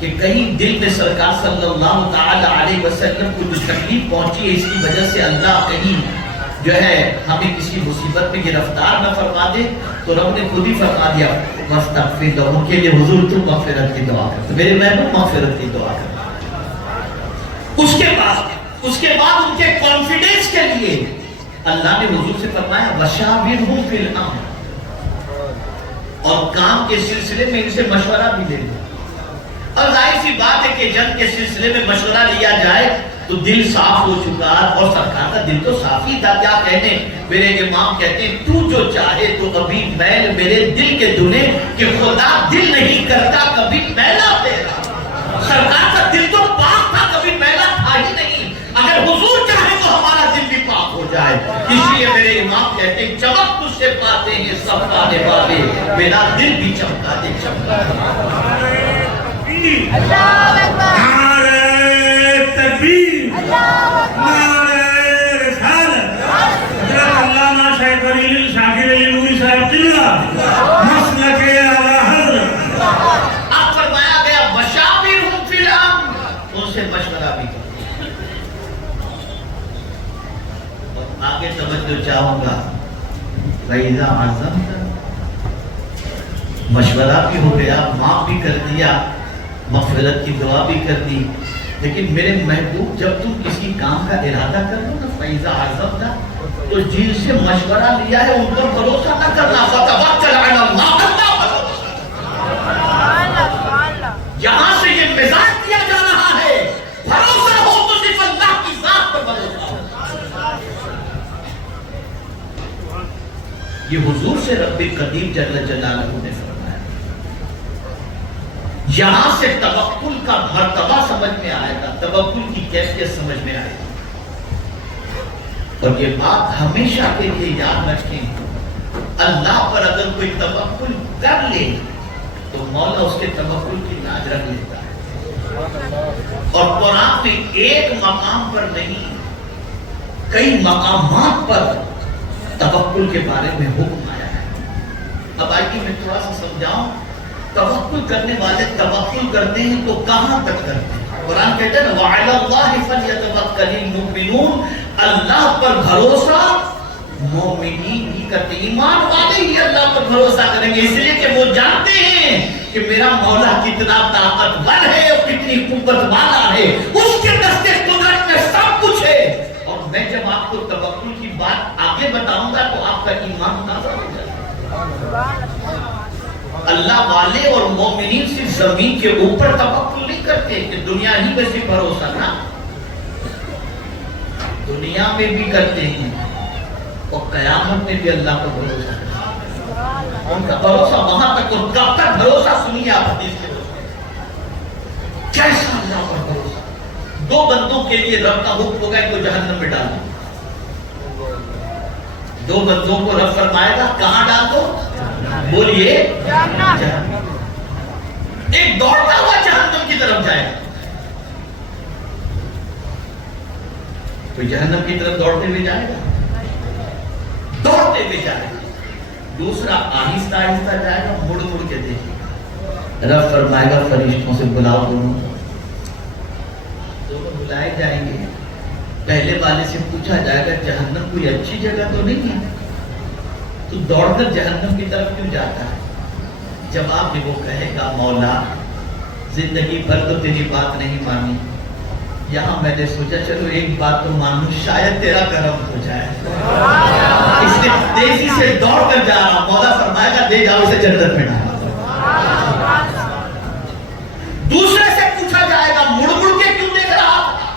کہ کہیں دل میں سرکار صلی اللہ تعالی علیہ وسلم کو جو تکلیف پہنچی ہے اس کی وجہ سے اللہ کہیں جو ہے ہمیں کسی مصیبت میں گرفتار نہ فرما دے۔ تو رب نے خود ہی فرما دیا واستغفر لہم، ان کے لیے حضور تم مغفرت کی دعا کرو، میرے محبوب مغفرت کی دعا کرو۔ اس کے بعد ان کے کانفیڈنس کے لیے اللہ نے حضور سے فرمایا وشاورہم فی الامر، اور کام کے سلسلے میں ان سے مشورہ بھی لے لو۔ اور ظاہر سی بات ہے کہ جنگ کے سلسلے میں مشورہ لیا جائے تو دل صاف ہو چکا، اور سرکار کا دل تو صاف ہی تھا۔ کیا کہنے، میرے امام کہتے ہیں تو جو چاہے تو ابھی میل میرے دل کے دھلے کہ خدا دل نہیں کرتا کبھی میلا تیرا۔ سرکار کا دل تو پاک تھا، کبھی میلا تھا ہی نہیں۔ اگر حضور چاہے تو ہمارا دل بھی پاک ہو جائے۔ اس لیے میرے امام کہتے ہیں چمک تجھ سے پاتے ہیں سب پانے والے، میرا دل بھی چمکا دے چمکا دے۔ اللہ اکبر، نعرہ تکبیر، نعرہ رسالت، حضرت علامہ شیخ خلیل شاکر علی نوری صاحب قبلہ مسلک اعلیٰ حضرت۔ اب فرمایا گیا وشاورہم فی الامر، ان سے مشورہ بھی کرو۔ اور آگے توجہ چاہوں گا فَإِذَا عَزَمْتَ، مشورہ بھی ہو گیا، معاف بھی کر دیا، مغفرت کی دعا بھی کر دی، لیکن میرے محبوب جب تم کسی کام کا ارادہ کر لو نا فَإِذَا عَزَمْتَ، تو جن سے مشورہ لیا ہے ان پر بھروسہ نہ کرنا، فَتَوَكَّلْ عَلَى اللَّهِ، اللہ پر بھروسہ۔ یہاں سے یہ مزاج دیا جا رہا ہے بھروسہ ہو تو صرف اللہ کی ذات پر بھروسہ ہو۔ یہ حضور سے رب قدیم جل جلالہ نے فرمایا۔ یہاں سے توکل کا مرتبہ سمجھ میں آئے گا، توکل کی کیفیت سمجھ میں آئے گی۔ اور یہ بات ہمیشہ کے لیے یاد رکھیں، اللہ پر اگر کوئی توکل کر لے تو مولا اس کے توکل کی لاج رکھ لیتا ہے۔ اور قرآن میں ایک مقام پر نہیں، کئی مقامات پر توکل کے بارے میں حکم آیا ہے۔ اب آئیے میں تھوڑا سا سمجھاؤں، توکل کرنے والے توکل کرتے ہیں تو کہاں تک کرتے ہیں؟ قرآن کہتا ہے وَعَلَى اللَّهِ فَلْيَتَوَكَّلِ الْمُؤْمِنُونَ، اللہ پر بھروسہ مومنین ہی کرتے، ایمان والے ہی اللہ پر بھروسہ کریں گے، اس لیے کہ وہ جانتے ہیں کہ میرا مولا کتنا طاقتور ہے اور کتنی قوت والا ہے، اس کے دستے قدرت میں سب کچھ ہے. اور میں جب آپ کو توکل کی بات آگے بتاؤں گا تو آپ کا ایمان تازہ ہو جائے گا. اللہ والے اور مومنین صرف زمین کے اوپر توکل نہیں کرتے کہ دنیا ہی میں سے بھروسہ، نہ، دنیا میں بھی کرتے ہیں اور قیامت میں بھی اللہ پر بھروسہ کرتے ہیں. ان کا بھروسہ وہاں تک اور کب تک بھروسہ سنیے آپ حدیث کے کیسا اللہ پر بھروسہ. دو بندوں کے لیے رب کا حکم ہوگا ان کو جہنم میں ڈال دو. دو بندوں کو رب فرمائے گا کہاں ڈال دو؟ بولیے جہنم. ایک دوڑتا ہوا جہنم کی طرف جائے گا، تو جہنم کی طرف دوڑتے ہوئے جائے گا، دوڑتے ہوئے جائے گا. دوسرا آہستہ آہستہ جائے گا، مڑ مڑ کے دیکھے گا. رب فرمائے گا فرشتوں سے بلاؤ دونوں بلائے جائیں گے. پہلے والے سے پوچھا جائے گا جہنم کوئی اچھی جگہ تو نہیں ہے، تو دوڑ کر جہنم کی طرف کیوں جاتا ہے؟ جواب میں وہ کہے گا مولا زندگی بھر تو تیری بات نہیں مانی، یہاں میں نے سوچا چلو ایک بات تو مانوں، شاید تیرا کرم ہو جائے. اس نے تیزی سے دوڑ کر جا رہا، مولا فرمائے گا دے جاؤ اسے جنت میں ڈال. دوسرے سے پوچھا جائے گا مڑ مڑ کے کیوں دیکھ رہا تھا؟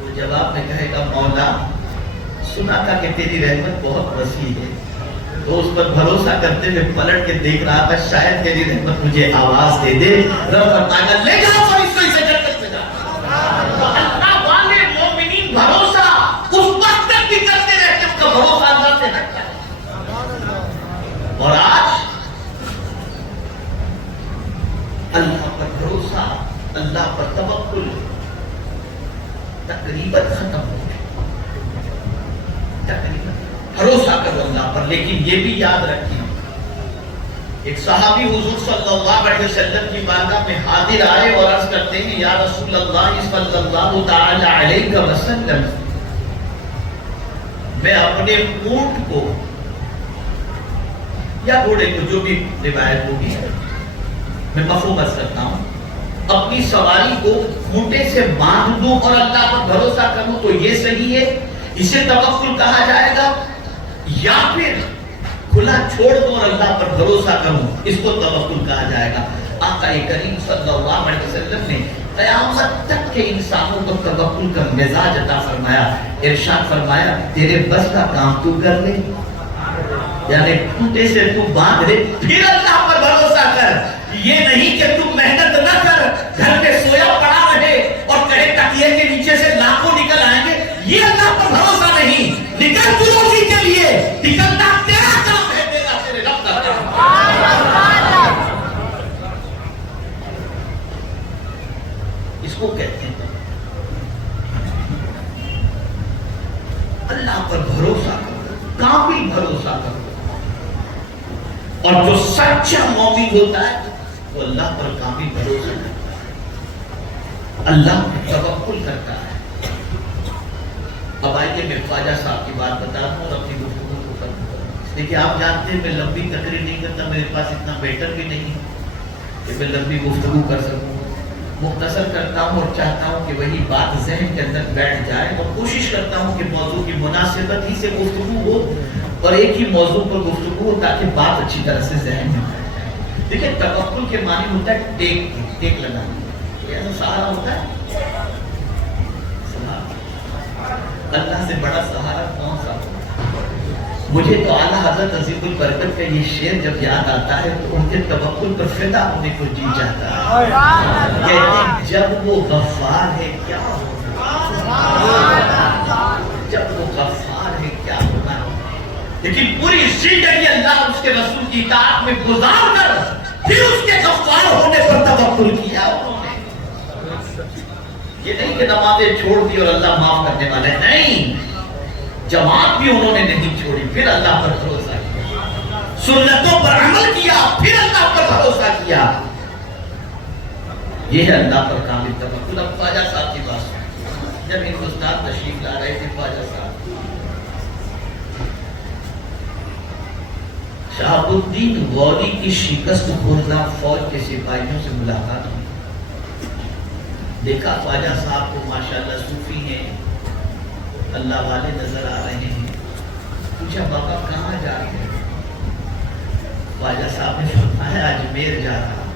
وہ جواب میں کہے گا مولا سنا تھا کہ تیری رحمت بہت وسیع ہے، تو اس پر بھروسہ کرتے ہوئے پلٹ کے دیکھ رہا تھا شاید تیری رحمت مجھے آواز دے دے. رب فرمائے گا لے جاؤ فرشتوں اسے جنت میں ڈال. اللہ والے مومنین بھروسہ اس وقت تک بھی کرتے رہتے، اس کا بھروسہ اللہ سے ہٹتا ہے. اور آج اللہ پر بھروسہ، اللہ پر توکل تقریباً ختم ہو گیا. تقریباً بھروسہ کرو اللہ پر، لیکن یہ بھی یاد رکھیں ایک صحابی حضور صلی اللہ علیہ وسلم کی بارگاہ میں حاضر آئے اور عرض کرتے ہیں یا رسول اللہ صلی اللہ تعالی علیہ وسلم میں اپنے اونٹ کو یا گھوڑے کو، جو بھی روایت ہوگی میں مفہوم عرض کرتا ہوں، اپنی سواری کو کھوٹے سے باندھ دوں اور اللہ پر بھروسہ کروں تو یہ صحیح ہے، اسے توکل کہا جائے گا، یا پھر کھلا چھوڑ دوں اور اللہ پر بھروسہ کروں اس کو توکل کہا جائے گا. آقا کریم صلی اللہ علیہ وسلم نے قیامت تک کے انسانوں کو توکل کا مزاج عطا فرمایا. ارشاد فرمایا تیرے بس کا کام تو کر لے، یعنی کھوٹے سے تو باندھ لے، پھر اللہ پر بھروسہ کر. یہ نہیں کہ تم محنت نہ کر، گھر میں سویا پڑا رہے اور کہے تکیے کے نیچے سے لاکھوں نکل آئیں گے، یہ اللہ پر بھروسہ نہیں. نکل تو اسی کے لیے، نکلنا تیرا کام ہے، تیرے رب کا کام. اس کو کہتے ہیں اللہ پر بھروسہ کرو، کامل بھروسہ کرو. اور جو سچا مومن ہوتا ہے وہ اللہ پر کامل بھروسہ کرتا ہے، اللہ پر توکل کرتا ہے. اب آئیے میں خواجہ صاحب کی بات بتا دوں اور اپنی گفتگو کو ختم کروں. دیکھیے آپ جانتے ہیں میں لمبی تقریر نہیں کرتا، میرے پاس اتنا بیٹر بھی نہیں کہ میں لمبی گفتگو کر سکوں. مختصر کرتا ہوں اور چاہتا ہوں کہ وہی بات ذہن کے اندر بیٹھ جائے، اور کوشش کرتا ہوں کہ موضوع کی مناسبت ہی سے گفتگو ہو اور ایک ہی موضوع پر گفتگو ہو تاکہ بات اچھی طرح سے ذہن میں بیٹھ جائے. دیکھیں توکل کے معنی ہوتا ہے ٹیک لگانا. ایسا سہارا ہوتا ہے، اللہ سے بڑا سہارا کون سا ہوتا ہے؟ مجھے تو اعلیٰ حضرت عظیم البرکت کا یہ شعر جب یاد آتا ہے تو ان کے توکل پر فدا ہونے کو جی جاتا ہے. کہتے ہیں جب وہ غفار ہے کیا ہونا، جب وہ غفار ہے کیا ہونا. لیکن پوری زندگی اللہ اور اس کے رسول کی اطاعت میں گزار کر پھر اس کے غفار ہونے پر توکل کیا انہوں نے. یہ نہیں کہ نمازیں چھوڑ دی اور اللہ معاف کرنے والے نہیں، جماعت بھی انہوں نے نہیں چھوڑی، پھر اللہ پر بھروسہ کیا، سنتوں پر عمل کیا، پھر اللہ پر بھروسہ کیا. یہ ہے اللہ پر کامل توکل. اب خواجہ صاحب کی بات سنیں. جب ہندوستان تشریف لا رہے تھے خواجہ صاحب شہاب الدین غوری کی شکست خوردہ فوج کے سپاہیوں سے ملاقات ہوئی. دیکھا خواجہ صاحب کو ماشاءاللہ صوفی ہیں, اللہ والے نظر آ رہے ہیں. پوچھا بابا کہاں جا رہے ہیں؟ خواجہ صاحب نے فرمایا اجمیر جا رہا.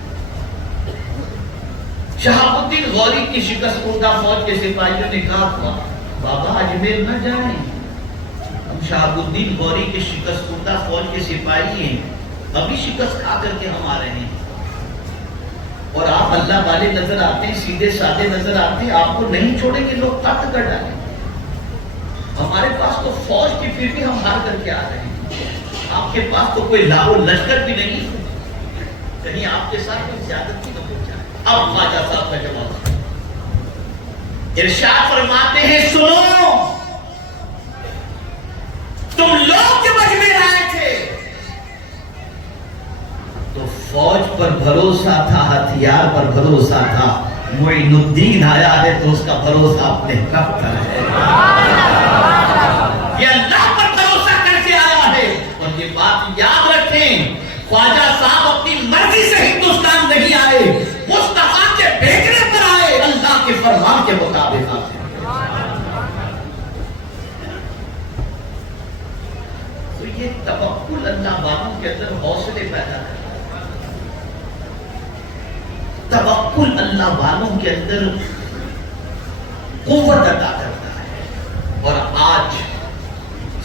شہاب الدین غوری کی شکست خوردہ فوج کے سپاہیوں نے کہا بابا اجمیر نہ جائیں, ہم شہاب الدین غوری کی شکست خوردہ فوج کے سپاہی ہیں, ابھی شکست کھا کر کے ہم آ رہے ہیں, اور آپ اللہ والے نظر آتے ہیں, سیدھے سادے نظر آتے ہیں, آپ کو نہیں چھوڑیں گے, لوگ قتل کر ڈالیں. ہمارے پاس تو فوج کی پھر بھی ہم ہار کر کے آ رہے ہیں, آپ کے پاس تو کوئی لاؤ لشکر بھی نہیں, کہیں آپ کے ساتھ کوئی زیادتی نہ ہو جائے. اب خواجہ صاحب کا جواب ارشاد فرماتے ہیں سنو, تم لوگ جو اجمیر آئے تھے تو فوج پر بھروسہ تھا, ہتھیار پر بھروسہ تھا, معین الدین آیا ہے تو اس کا بھروسہ اپنے رب پر ہے, یہ اللہ پر بھروسہ کر کے آیا ہے. اور یہ بات یاد رکھیں, خواجہ صاحب اپنی مرضی سے ہندوستان نہیں آئے, مصطفیٰ کے بھیجنے پر آئے, اللہ کے فرمان کے مطابق آتے. تو یہ توکل اللہ والوں کے اندر حوصلے پیدا کرتا ہے, توکل اللہ والوں کے اندر قوت عطا کرتا ہے. اور آج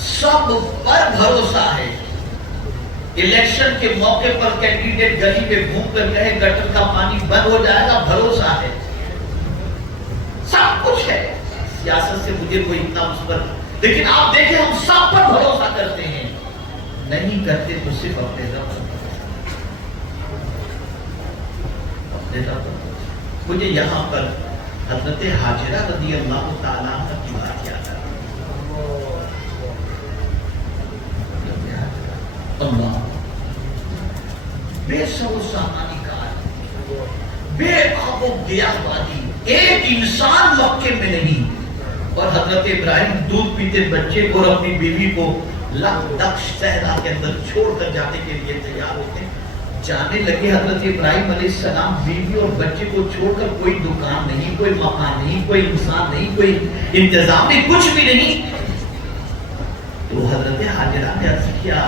سب پر بھروسہ ہے. الیکشن کے موقع پر کینڈیڈیٹ گلی پہ گھوم کر کہے گٹر کا پانی بند ہو جائے گا, بھروسہ ہے, سب کچھ ہے. سیاست سے مجھے کوئی اتنا مثبت, لیکن آپ دیکھیں ہم سب پر بھروسہ کرتے ہیں, نہیں کرتے تو صرف اپنے رب پر. مجھے یہاں پر حضرت حاجرہ رضی اللہ تعالیٰ عنہ کی بات یاد آئی. اللہ بے سر و سامانی کار, بے آب و گیا وادی, ایک انسان مکے میں نہیں. اور حضرت ابراہیم دودھ پیتے بچے کو اور اپنی بیوی کو لقدش صحرا کے اندر چھوڑ کر جانے کے لیے تیار ہوتے ہیں. جانے لگے حضرت ابراہیم علیہ السلام, بیوی اور بچے کو چھوڑ کر, کوئی دکان نہیں, کوئی مکان نہیں, کوئی انسان نہیں, کوئی انتظام نہیں, کچھ بھی نہیں. تو حضرت حاجرہ نے عرض کیا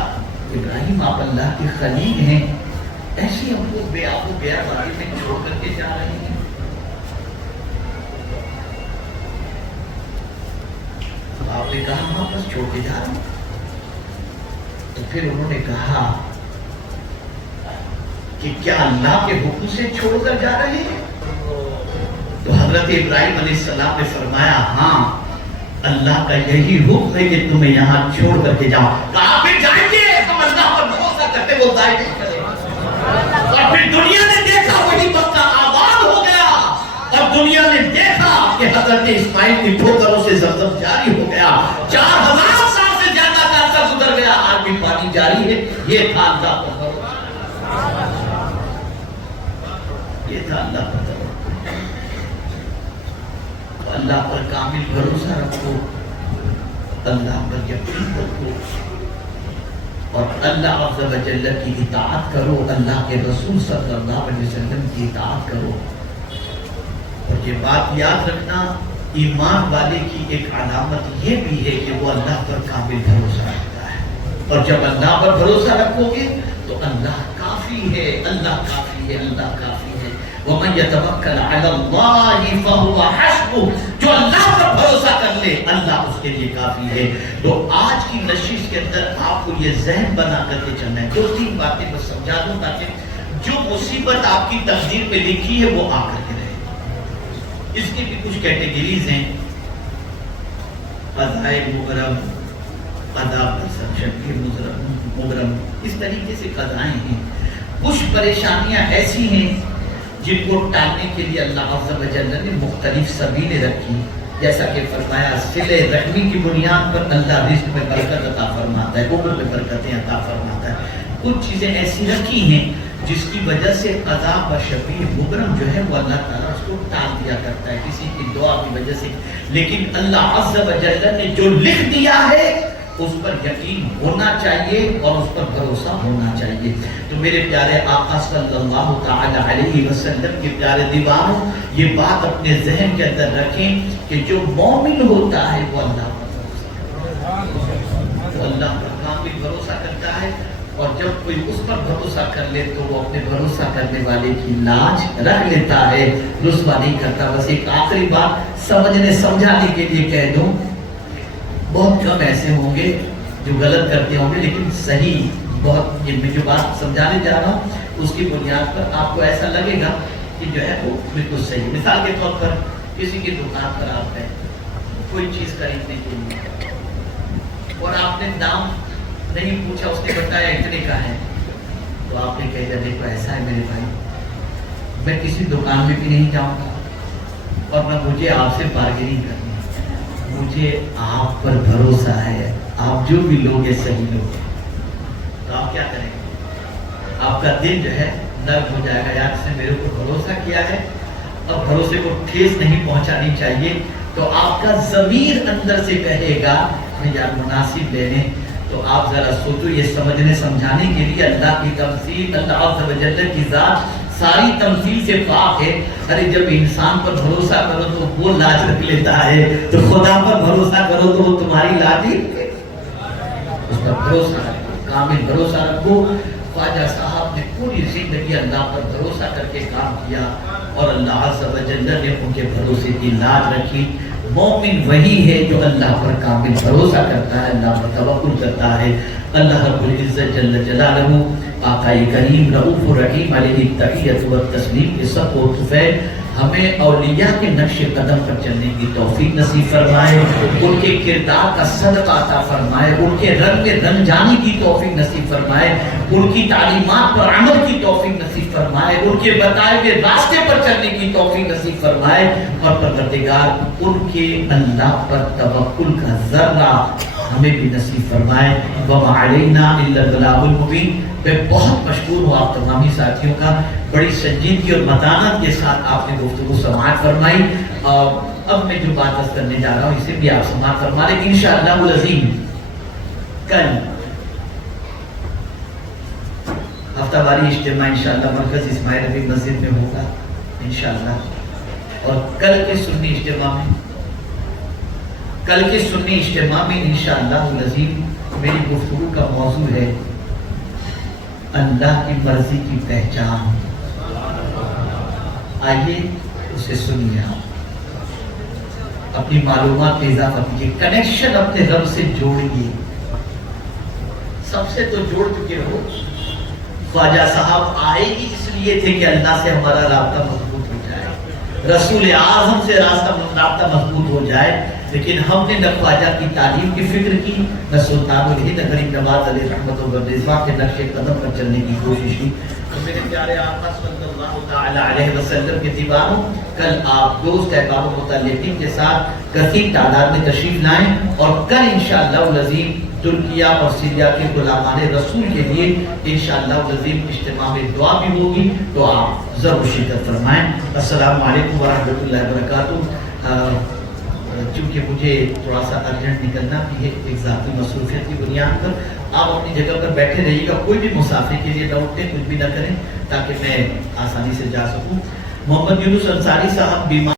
ابراہیم آپ اللہ کے خلیل ہیں, ایسے ہم کو بے آب و گیا وادی میں چھوڑ کر کے جا رہے ہیں. آپ نے کہا ہم واپس چھوڑ کے جا رہے ہیں. تو پھر انہوں نے کہا کہ کیا اللہ کے حکم سے چھوڑ کر جا رہے ہیں؟ تو حضرت ابراہیم علیہ السلام نے فرمایا ہاں اللہ کا یہی حکم ہے کہ تمہیں یہاں چھوڑ کر کے جاؤ. کہا پھر جائیں گے, ہم اللہ پر بھروسہ کرتے وہ ضائع نہیں کریں. اور پھر دنیا نے دیکھا وہی مکہ آباد ہو گیا, اور دنیا نے دیکھا کہ حضرت اسماعیل کی ٹھوکروں سے زمزم جاری ہو گیا. 4000 سال سے زیادہ کا عرصہ گزر گیا, آج بھی پانی جاری ہے. یہ تھا اللہ پر بھروسہ, یہ تھا اللہ پر. اللہ پر کامل بھروسہ رکھو, اللہ پر یقین رکھو, اور اللہ عز و جل کی اطاعت کرو, اللہ کے رسول صلی اللہ علیہ وسلم کی اطاعت کرو. اور یہ بات یاد رکھنا, ایمان والے کی ایک علامت یہ بھی ہے کہ وہ اللہ پر کامل بھروسہ رکھتا ہے. اور جب اللہ پر بھروسہ رکھو گے تو اللہ کافی ہے, اللہ کافی ہے, اللہ کافی ہے. وَمَنْ يَتَوَكَّلْ عَلَى اللَّهِ فَهُوَ حَسْبُهُ, جو اللہ پر بھروسہ کر لے اللہ اس کے لیے کافی ہے. تو آج کی نشست کے اندر آپ کو یہ ذہن بنا کر کے چلنا ہے. 2-3 باتیں بس سمجھا دوں تاکہ جو مصیبت آپ کی تقدیر میں لکھی ہے وہ آ کر کے رہے. اس کی بھی کچھ کیٹیگریز ہیں, قضائے مبرم, قضا شبیر مبرم, اس طریقے سے قضائیں ہیں. کچھ پریشانیاں ایسی ہیں جن کو ٹالنے کے لیے اللہ عز و جل نے مختلف سبیلیں رکھی, جیسا کہ فرمایا صلہ رحمی کی بنیاد پر اللہ رزق میں برکت عطا فرماتا ہے, عمر میں برکتیں عطا فرماتا ہے. کچھ چیزیں ایسی رکھی ہیں جس کی وجہ سے قضا و شفیع مبرم جو ہے وہ اللہ تعالیٰ اس کو ٹال دیا کرتا ہے کسی کی دعا کی وجہ سے. لیکن اللہ عز و جل نے جو لکھ دیا ہے اس پر یقین ہونا چاہیے اور اس پر بھروسہ ہونا چاہیے۔ تو میرے پیارے آقا صلی اللہ تعالی علیہ وسلم کے پیارے دیوانوں، یہ بات اپنے ذہن کے اندر رکھیں کہ جو مومن ہوتا ہے وہ اللہ پر کامل بھروسہ کرتا ہے، اور جب کوئی اس پر بھروسہ کر لے تو وہ اپنے بھروسہ کرنے والے کی لاج رکھ لیتا ہے، رسوا نہیں کرتا۔ بس ایک آخری بات سمجھنے سمجھانے کے لیے کہہ دوں، بہت کم ایسے ہوں گے جو غلط کرتے ہوں گے، لیکن صحیح بہت، یہ میں جو بات سمجھانے جا رہا ہوں اس کی بنیاد پر آپ کو ایسا لگے گا کہ جو ہے وہ بالکل صحیح۔ مثال کے طور پر کسی کی دکان پر آپ ہیں کوئی چیز خریدنے کے لیے، اور آپ نے دام نہیں پوچھا، اس نے بتایا اتنے کا ہے، تو آپ نے کہہ دیا دیکھو ایسا ہے میرے بھائی، میں کسی دکان میں بھی نہیں جاؤں گا اور نہ مجھے آپ سے بارگیننگ کرنی، مجھے آپ پر بھروسہ ہے، آپ جو بھی لوگ ہیں صحیح لوگ ہیں۔ تو آپ کیا کریں گے؟ آپ کا دل جو ہے نرم ہو جائے گا، یار اس نے میرے اوپر بھروسہ کیا ہے، اور بھروسے کو ٹھیس نہیں پہنچانی چاہیے۔ تو آپ کا ضمیر اندر سے کہے گا یار مناسب لے لیں۔ تو آپ ذرا سوچو، یہ سمجھنے سمجھانے کے لیے اللہ کی تمثیل، اللہ عز و جل کی ذات ساری تمثیل سے پاک ہے۔ ارے جب انسان پر بھروسہ کرو تو وہ لاج رکھ لیتا ہے، تو خدا پر بھروسہ کرو تو وہ تمہاری لاج ہی، اس پر بھروسہ رکھو، کامل بھروسہ رکھو۔ خواجہ صاحب نے پوری زندگی اللہ پر بھروسہ کر کے کام کیا، اور اللہ عز و جل نے ان کے بھروسے کی لاج رکھی۔ مومن وہی ہے جو اللہ پر کامل بھروسہ کرتا ہے، اللہ پر توکل کرتا ہے۔ اللہ رب العزت جل جلالہ آقا کریم رؤوف الرحیم علیہ التحیۃ والتسلیم کے سب و طفیل ہمیں اولیاء کے نقش قدم پر چلنے کی توفیق نصیب فرمائے، ان کے کردار کا صدقہ عطا فرمائے، ان کے رنگ میں رنگ جانے کی توفیق نصیب فرمائے، ان کی تعلیمات پر عمل کی توفیق نصیب فرمائے، ان کے بتائے ہوئے راستے پر چلنے کی توفیق نصیب فرمائے، اور پروردگار ان کے اللہ پر توکل کا ذرہ ہمیں بھی نصیب فرمائے۔ وَمَا عَلَيْنَا إِلَّا الْبَلَاغُ الْمُبِينُ۔ میں بہت مشکور ہوں آپ تمامی ساتھیوں کا، بڑی سنجیدگی اور متانت کے ساتھ آپ نے گفتگو سماعت فرمائی۔ اب میں جو بات عرض کرنے جا رہا ہوں اسے بھی آپ سماعت فرما لیں۔ انشاءاللہ العظیم کل ہفتہ واری اجتماع انشاءاللہ مرکز اسماعیل نبی مسجد میں ہوگا انشاءاللہ، اور کل کے سنی اجتماع میں انشاءاللہ العظیم میری گفتگو کا موضوع ہے اللہ کی مرضی کی پہچان۔ آئیے اسے سنیے، آپ اپنی معلومات میں اضافہ کیجیے، کنیکشن اپنے رب سے جوڑیے۔ سب سے تو جوڑ چکے ہو، خواجہ صاحب آئے ہی اس لیے تھے کہ اللہ سے ہمارا رابطہ مضبوط ہو جائے، رسول اعظم سے رابطہ مضبوط ہو جائے، لیکن ہم نے نہ خواجہ کی تعلیم کی فکر کی، نہ سلطان الہند غریب نواز علیہ رحمۃ اللہ رضوان کے نقش قدم پر چلنے کی کوشش کی۔ تو میرے پیارے آقا صلی اللہ تعالی علیہ وسلم کے دیوانوں، کل آپ دوست احباب و متعلقین کے ساتھ کثیر تعداد میں تشریف لائیں، اور کل انشاءاللہ العظیم ترکیہ اور سیریا کے غلامان رسول کے لیے انشاءاللہ العظیم اجتماع میں دعا بھی ہوگی، تو آپ ضرور شرکت فرمائیں۔ السلام علیکم ورحمۃ اللہ وبرکاتہ۔ چونکہ مجھے تھوڑا سا ارجنٹ نکلنا بھی ہے ایک ذاتی مصروفیت کی بنیاد پر، آپ اپنی جگہ پر بیٹھے رہیے گا، کوئی بھی مسافر کے لیے نہ اٹھیں، کچھ بھی نہ کریں، تاکہ میں آسانی سے جا سکوں۔ محمد یونس انصاری صاحب بیمار